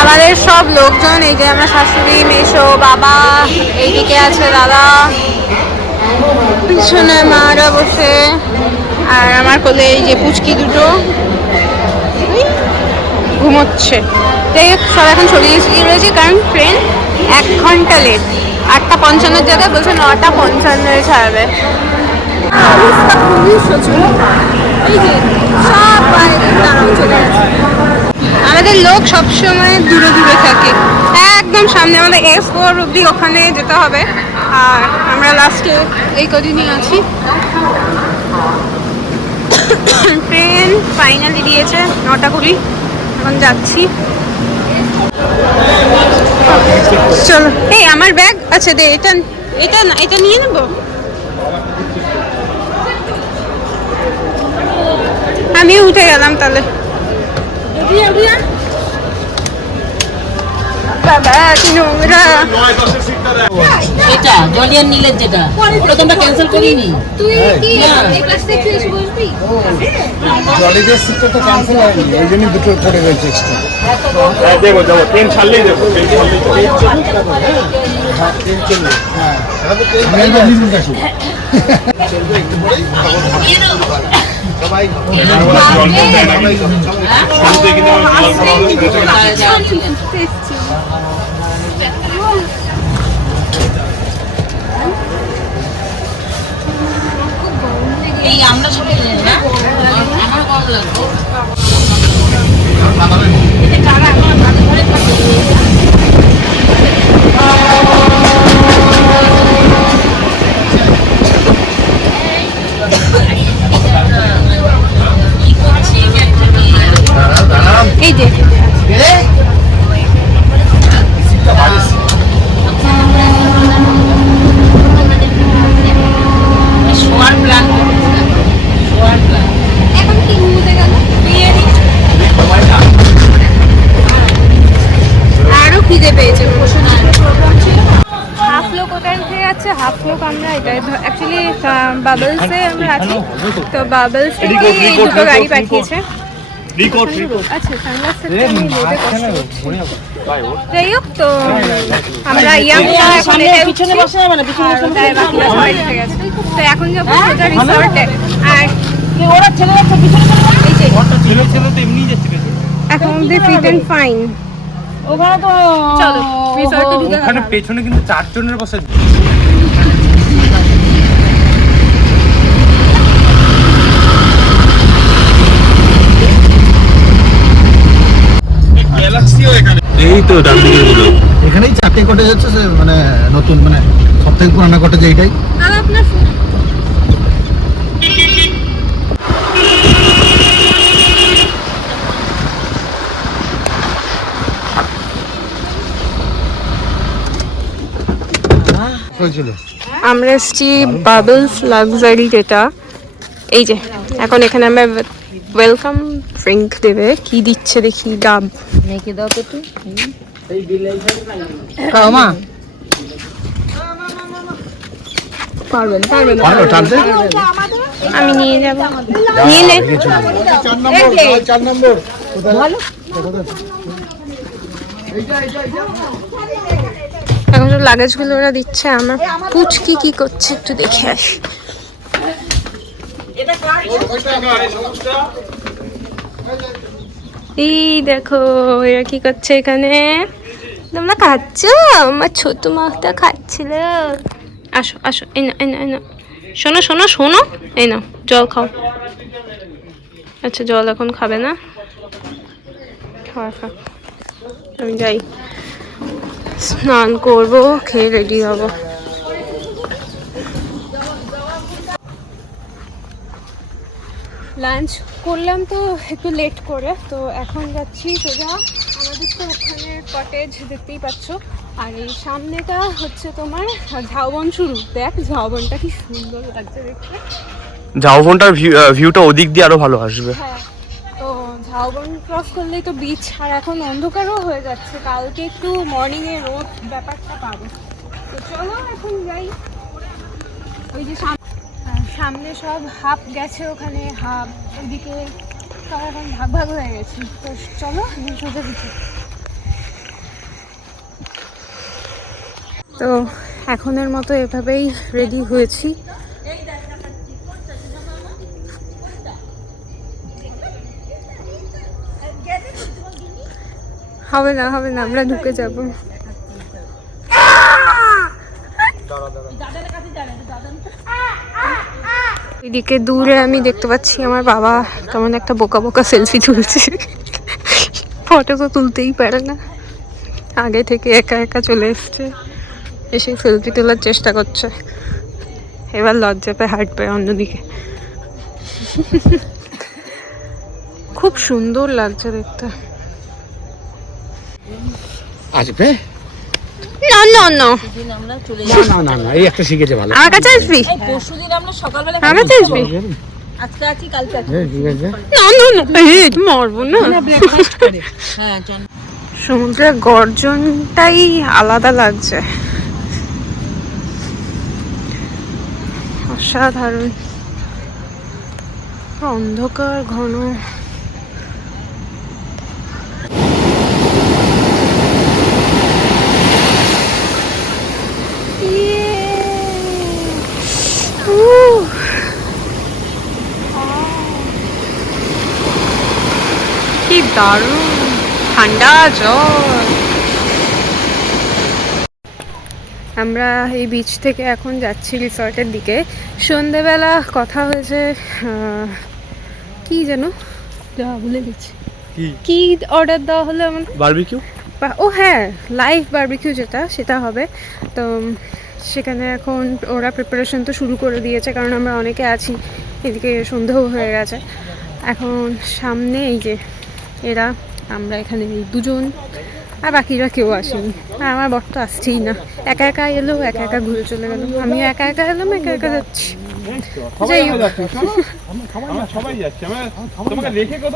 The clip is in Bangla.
আমাদের সব লোকজন, এই যে আমার শাশুড়ি, মেশো, বাবা, এইদিকে আছে দাদা, পিছনে মারা বসে, আর আমার কোলে এই যে পুচকি দুটো ঘুমোচ্ছে। যাই হোক, সব এখন ছড়িয়ে ছিটিয়ে রয়েছে, কারণ ট্রেন 1 ঘন্টা লেট। 8:55 জায়গায় বলছে 9:55 ছাড়বে। অবস্থা খুবই শোচনীয়। এই যে সব বাইরে দাঁড়াও চলে গেছে। আমাদের লোক সবসময় দূরে দূরে থাকে, একদম সামনে আমাদের S4 অব্দি, ওখানে যেতে হবে। আর আমরা লাস্টে এই কদিনই আছি। ট্রেন ফাইনালি দিয়েছে 9:20, এখন যাচ্ছি। চলো, এই আমার ব্যাগ আছে, দে। এটা এটা এটা নিয়ে নেবো। আমি উঠে গেলাম তাহলে। বাবা কি নোংরা। এটা জলিয়ান নীলের যেটা, ওটা তোমরা ক্যান্সেল করিনি। তুই কি এই ক্লাস থেকে এসে বলবি? জলিদের সিটটা তো ক্যান্সেল হয়নি, ওই জন্যই দুটো পড়ে রয়েছে এক্সট্রা। হ্যাঁ দেবো যাবো, ট্রেন ছাড়লেই দেবো, ট্রেন ছাড়লেই দেবো। হ্যাঁ ট্রেন চলবে। হ্যাঁ আমি তো নিয়ে আসি একটু পরেই সবাই জল দেয় না, শুরুতে কিন্তু জল খাওয়া এই আমরা সবাই না, আমার ভালো লাগবে। এটা কারা আমার ভালো করে থাকে। এই যে শোয়ার প্ল্যান, শোয়ার প্ল্যান। এখন কি ঘুমোতে গেল? আরো খিদে পেয়েছে। হাফ লোক ওটাই উঠে যাচ্ছে, হাফ লোক আমরা এটাই। অ্যাকচুয়ালি বাবলসে আমরা আছি, তো বাবলস থেকে দুটো গাড়ি পাঠিয়েছে। আচ্ছা, সানগ্লাস থাকতে আমি যেতে কষ্ট হচ্ছে। যাই হোক, তো আমরা এখন পিছনে বসে যাবে না, পিছনে বাকিরা সবাই উঠে গেছে। তো এখন যাবো সোজা রিসর্টে। আর ওরা ছেলে যাচ্ছে পিছনে, এই যে ছেলে তো এমনিই যাচ্ছে এখন অব্দি ফিট অ্যান্ড ফাইন। ওখানে তো চলো রিসর্টে ঢুকে ওখানে পেছনে কিন্তু 4 জনের বসে। এই তো ডান দিকে গুলো এখানেই 4টে কটেজ হচ্ছে, মানে নতুন, মানে সবথেকে পুরানো কটেজ এইটাই। দাদা আপনার আমরা এসছি বাবলস লাক্সারি, যেটা এই যে এখন এখানে আমরা ওয়েলকাম ড্রিঙ্ক দেবে। কি দিচ্ছে দেখি, ডাব। মেখে দাও তো তুই। খাও মা। পারবেন পারবেন, আমি নিয়ে যাব। নিয়ে নে। 4 নম্বর ভালো। এখন সব লাগেজগুলো ওরা দিচ্ছে। আমার পুচকি কি করছে একটু দেখে আসি। এই দেখো এরা কি করছে এখানে। তোমরা খাচ্ছ? আমার ছোট মাটা খাচ্ছিল। আসো আসো, এই না এই না এই না, শোনো শোনো শোনো, এই না জল খাও। আচ্ছা জল এখন খাবে না, খাওয়া খা। আমি যাই, স্নান করবো, খেয়ে রেডি হব। লাঞ্চ করলাম তো একটু লেট করে, তো এখন যাচ্ছি সোজা। আমাদের তো ওখানে কটেজ দেখতেই পাচ্ছ, আর এই সামনেটা হচ্ছে তোমার ঝাউবন শুরু। দেখ ঝাউবনটা কি সুন্দর লাগছে দেখতে। ঝাউবনটার ভিউটা ওদিক দিয়ে আরো ভালো আসবে। হ্যাঁ, তো ঝাউবন ক্রস করলেই তো বিচ, আর এখন অন্ধকারও হয়ে যাচ্ছে। কালকে একটু মর্নিংয়ে রোদ ব্যাপারটা পাবো। তো চলো এখন যাই। ওই যে সামনে সব হাফ গেছে, ওখানে হাফ, ওইদিকে সব এখন ভাগ ভাগ হয়ে গেছি। তো চলো সোজা দিচ্ছি। তো এখনের মতো এভাবেই রেডি হয়েছি। হবে না হবে না, আমরা ঢুকে যাব। এদিকে দূরে আমি দেখতে পাচ্ছি আমার বাবা কেমন একটা বোকা বোকা সেলফি তুলছে। ফটো তো তুলতেই পারে না, আগে থেকে একা একা চলে এসছে, এসে সেলফি তোলার চেষ্টা করছে। এবার লজ্জা পেয়ে হাঁটবে অন্যদিকে। খুব সুন্দর লাগছে দেখতে। আসবে না না না দিন আমরা চলে না না না, এই একটা শিখেছে ভালো। আমার কাছে আসবি, পরশুদিন আমরা সকালবেলা আমার কাছে আসবি। আজকে আছি কালকে আছি। ঠিক আছে। না না না, এই মারবো না। হ্যাঁ চল। সমুদ্রের গর্জনটাই আলাদা লাগছে, অসাধারণ। অন্ধকার ঘন। কি দারুণ ঠান্ডা জল। আমরা এই বিচ থেকে এখন যাচ্ছি রিসর্টের দিকে। সন্ধেবেলা কথা হয়েছে, কি যেন ভুলে গেছি, কি অর্ডার দেওয়া হলো আমাদের? বারবিকিউ। ও হ্যাঁ, লাইভ বারবিকিউ যেটা, সেটা হবে। তো সেখানে এখন ওরা প্রিপারেশন তো শুরু করে দিয়েছে, কারণ আমরা অনেকে আছি, এদিকে সন্ধেও হয়ে গেছে। এখন সামনে এই যে এরা, আমরা এখানে এই দুজন, আর বাকিরা কেউ আসেনি। আর আমার বর তো আসছেই না, একা একা এলো, একা একা ঘুরে চলে গেল। আমিও একা একা এলাম, একা একা যাচ্ছি। যাই হোক, সবাই যাচ্ছে, আমরা তোমাকে রেখে কত